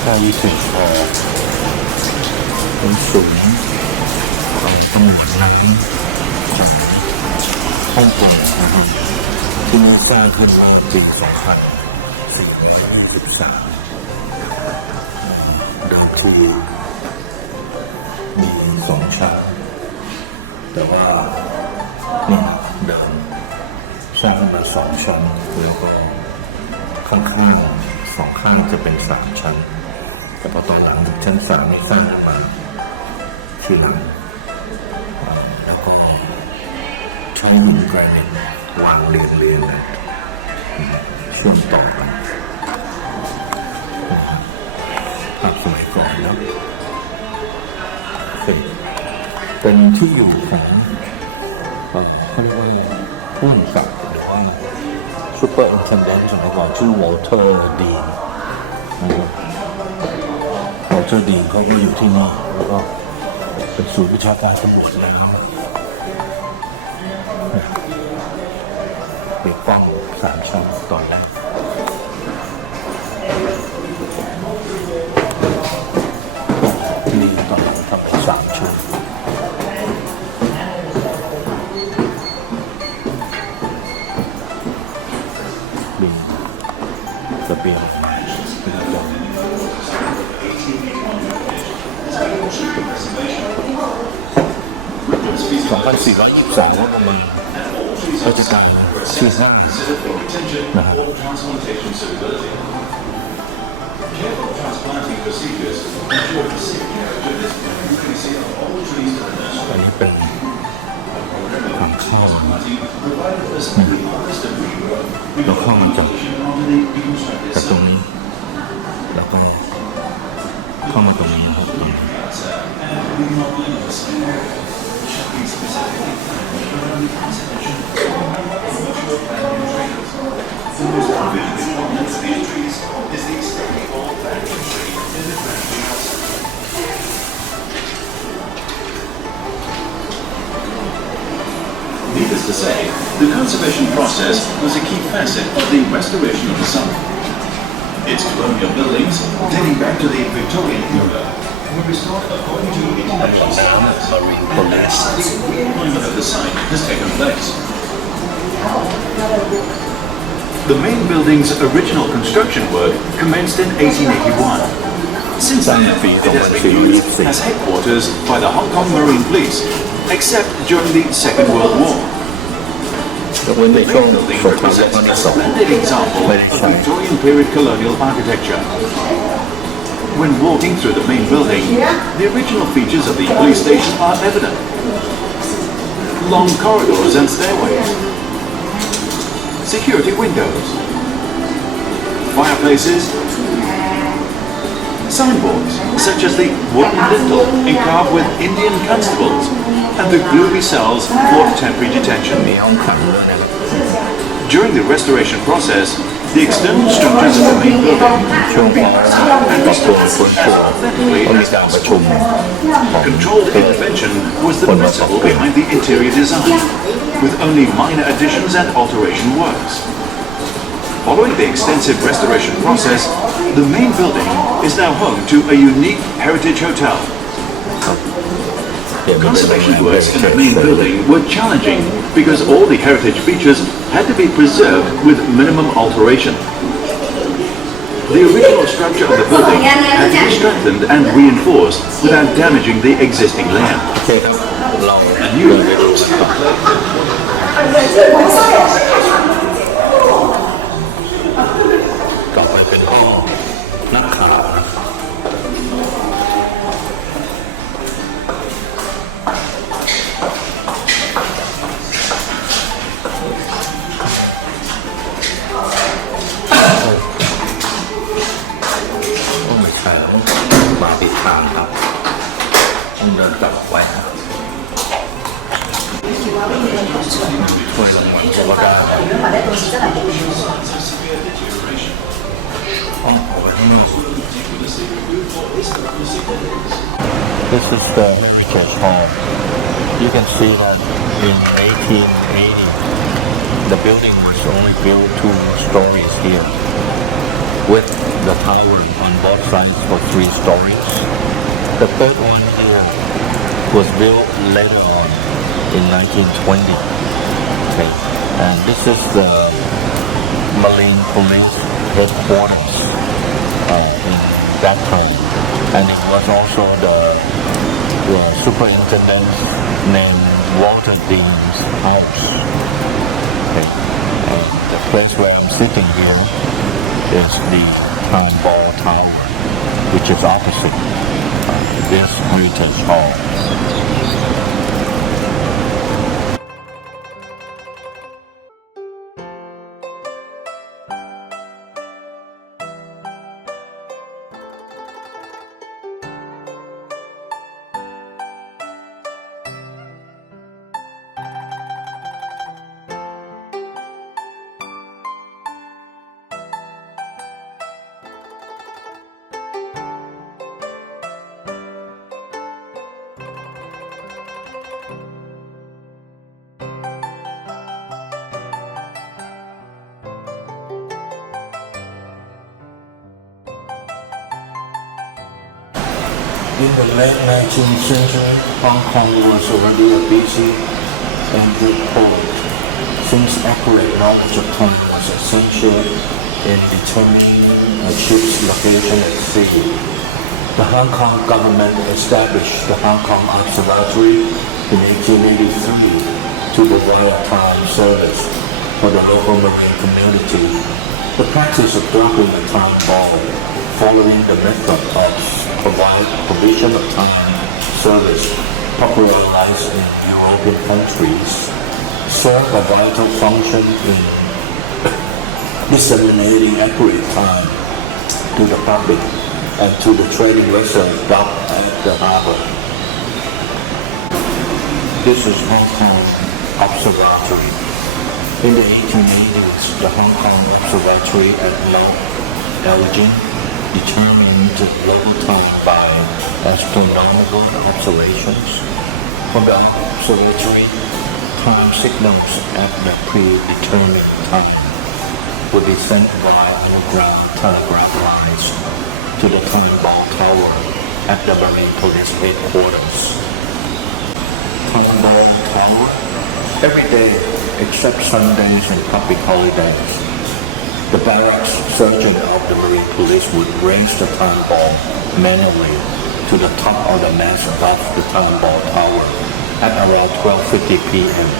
20เป็นศูนย์ตำรวจน้ำของฮ่องกงนะครับที่มีสร้างขึ้นเมื่อปี2423เดิมทีมี2 ชั้นแต่ว่านี่เดิมสร้างมา2 ชั้นแล้วก็ข้างๆ2 ข้างจะเป็น3 ชั้นแต่พอตอนหลังถึงชั้น3นี่สร้างมาทีหลังแล้วก็ใช้หินแกรนิตวางเรียงเลยเชื่อมต่อกันภาพสมัยก่อนแล้วเป็นที่อยู่ของเขาเรียกว่าผู้กำกับหรือว่าซูเปอร์อินเทนเดนต์สมัยก่อนชื่อวอลเตอร์ดีนวอลเตอร์ดีนเขาก็อยู่ที่นี่แล้วก็เป็นศูนย์วิชาการตำรวจแล้วเปิดกว้าง3 ชั้นตอนแรกนี่ตอนหลังทำเป็น3 ชั้นมีระเบียง2423ว่าประมาณราชการที่5นะครับอันนี้เป็นทางเข้าเราเข้ามาจากตรงนี้แล้วก็เข้ามาตรงนี้นะครับตรงนี้Needless to say, the conservation process was a key facet of the restoration of the site. Its colonial buildings, dating back to the Victorian era, were restored according to international standards. The realignment of the site has taken place. The main building's original construction work commenced in 1881. Since then, it has been used as headquarters by the Hong Kong Marine Police, except during the Second World War. The main building represents a splendid example of Victorian period colonial architecture. When walking through the main building, the original features of the police station are evident. Long corridors and stairways, security windows, fireplaces, signboards such as the wooden lintel encarved with Indian constables and the gloomy cells for temporary detention. During the restoration process, the external structures of the main building were restored and restored as authentically as possible. Controlled intervention was the principle behind the interior design, with only minor additions and alteration works. Following the extensive restoration process, the main building is now home to a unique heritage hotel. Conservation works in the main building were challenging because all the heritage features had to be preserved with minimum alteration. The original structure of the building had to be strengthened and reinforced without damaging the existing layer. A new ต่อไปเป็นห้องนักข่าวไม่ใช่มาติดตามครับต้องเดินกลับไว้นะช่วยลงมาเพราะว่าได้ออกไปข้างนอก This is the Heritage Hall. You can see that in 1880 the building was only built 2 stories here. with the tower on both sides for 3 stories. The third one here was built later on in 1920. Okay, and this is the Marine Police Headquarters in that time, and it was also the superintendent named Walter Dean's house. Okay, and the place where I'm sitting here is the Time Ball Tower, which is opposite this Heritage Hall. In the late 19th century, Hong Kong was already a busy and good port, since accurate knowledge of time was essential in determining a ship's location at sea. The Hong Kong government established the Hong Kong Observatory in 1883 to provide a time service for the local marine community. The practice of dropping a time ball following the method of provision of time service popularized in European countries served a vital function in disseminating accurate time to the public and to the trading vessels docked at the harbor. This is Hong Kong Observatory. In the 1880s, the Hong Kong Observatory at Mount Elgin determined local time by astronomical observations. From the observatory, time signals at the predetermined time would be sent via underground telegraph lines to the time ball tower at the Marine Police Headquarters. Time ball tower every day except Sundays and public holidays. The barracks sergeant of the Marine Police would raise the time ball manually to the top of the mast above the time ball tower at around 12:50 p.m.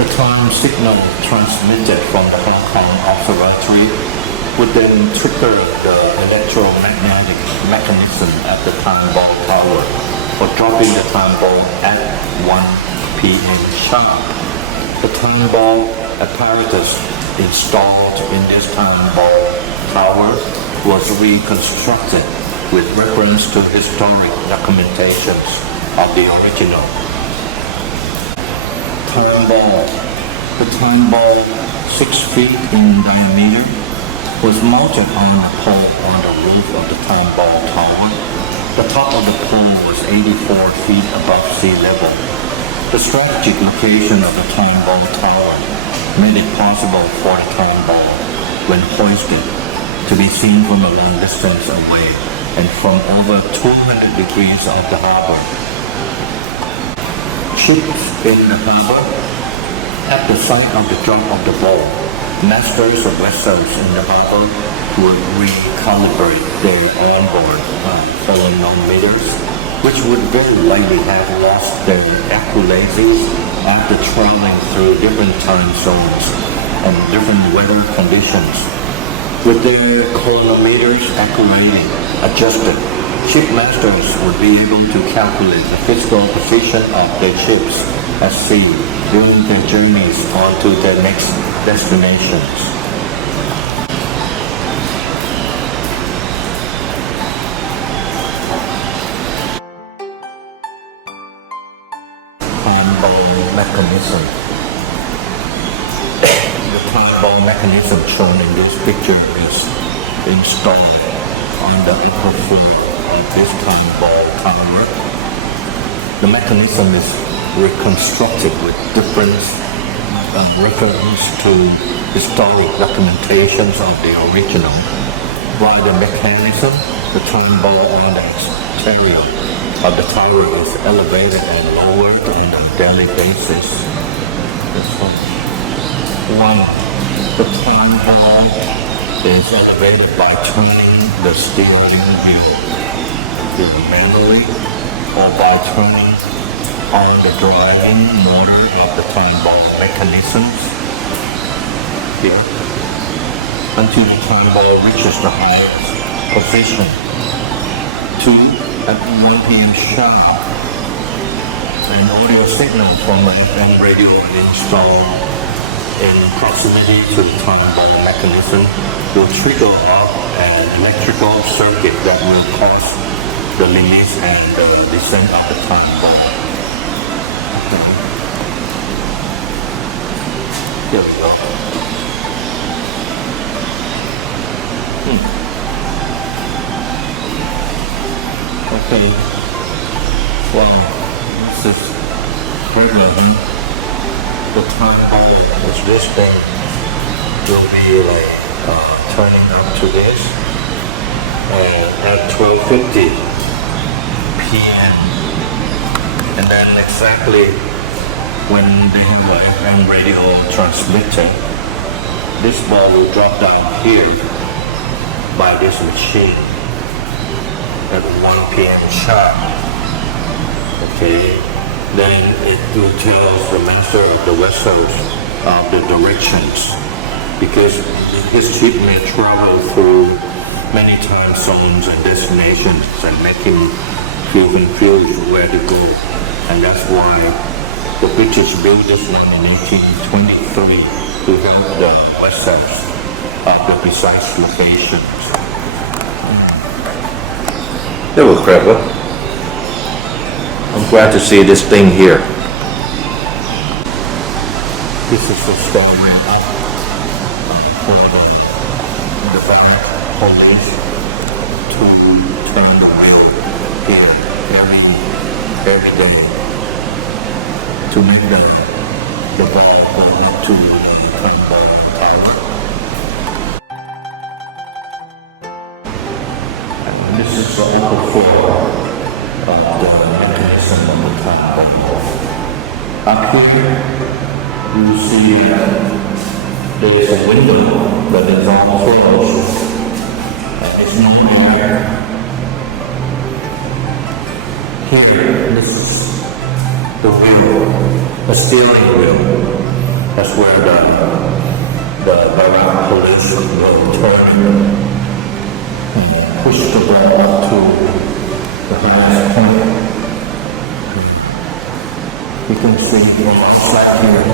The time signal transmitted from the Hong Kong Observatory would then trigger the electromagnetic mechanism at the time ball tower for dropping the time ball at 1 p.m. sharp. The time ball apparatus installed in this time ball tower was reconstructed with reference to historic documentations of the original. Time ball. The time ball, 6 feet in diameter, was mounted on a pole on the roof of the time ball tower. The top of the pole was 84 feet above sea level. The strategic location of the time ball tower made it possible for the time ball, when hoisted, to be seen from a long distance away and from over 200 degrees of the harbor. Ships in the harbor, at the sight of the drop of the ball, masters of vessels in the harbor would recalibrate their onboard phonometers, which would very likely have lost their accuracy after traveling through different time zones and different weather conditions. With their chronometers accurating, adjusted, shipmasters would be able to calculate the physical position of their ships at sea during their journeys on to their next destinations. Time ball mechanism. The time ball mechanism shown in this picture is installed on the upper floor of this time ball tower. The mechanism is reconstructed with different reference to historic documentations of the original, while the mechanism, the time ball on the exterior of the tower is elevated and lowered on a daily basis. One, the time ball is elevated by turning the steering wheel manually or by turning on the driving motor of the time ball mechanisms here until the time ball reaches the highest position. 2. At 1 p.m. sharp, an audio signal from an FM radio installed in proximity to the time ball mechanism will trigger off an electrical circuit that will cause the release and the descent of the time ball. Okay. Here we go. Okay. Wow, this is crazy. The time ball is this thing will be like turning up to this at 12:50 p.m. and then exactly when they have a FM radio transmitter, this ball will drop down here by this machine at 1 p.m. sharp. Okay, then it will tell the master of the vessels of the directions, because his ship may travel through many time zones and destinations and make him feel confused where to go. And that's why the British built this one in 1823 to help the vessels of the precise locations. They were clever. I'm glad to see this thing here. This is the story up for the bank police to turn the wheel here every day to make the ball go up to the time ball tower. And this is the upper floor of the mechanism of the time ball. Up here you see there is a window that is all closed and there's no air. Here, this is the wheel, the steering wheel. That's where the barrack police will turn and push the ball up to the highest point. You can see from outside here.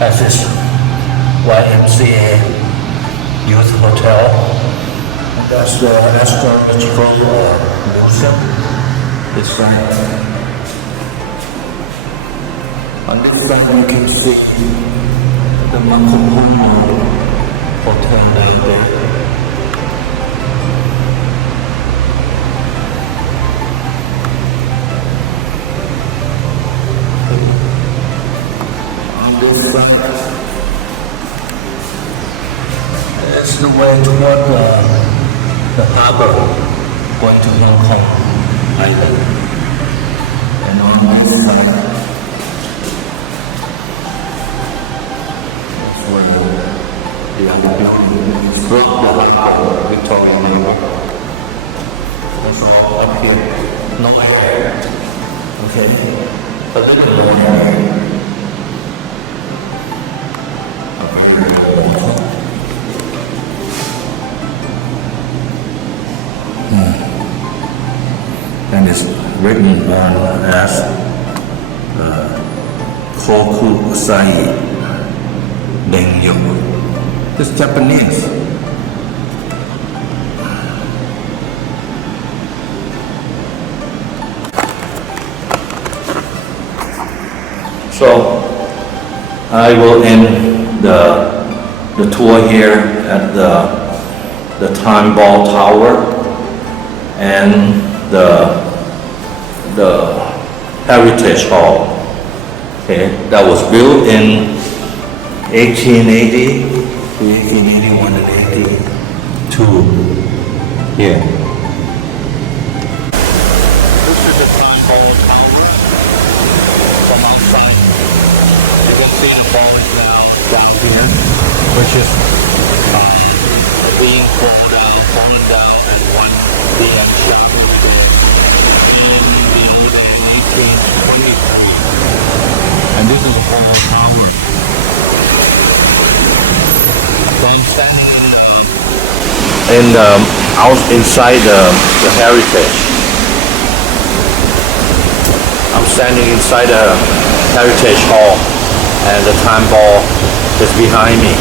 As is YMCA Youth Hotel. And that's the astrological museum. This side. On this side you can see the Makupuno Hotel down there. It's the way toward the harbor going to Hong Kong Island. And on this side, that's where the other building is from the harbor, Victoria Neighbor. That's all up here. No air. Okay? A little more air. And it's written as Kokusai Dengyo. It's Japanese. So I will end the tour here at the Time Ball Tower and the Heritage Hall Okay, that was built in 1880. 1881 and 82 here. This is the time ball tower from outside. You can see the ball is now down here, which is being fallen down, and one being shot in the 1823. And this is the whole tower. So I'm standing out inside the heritage. I'm standing inside the heritage hall, and the time ball is behind me.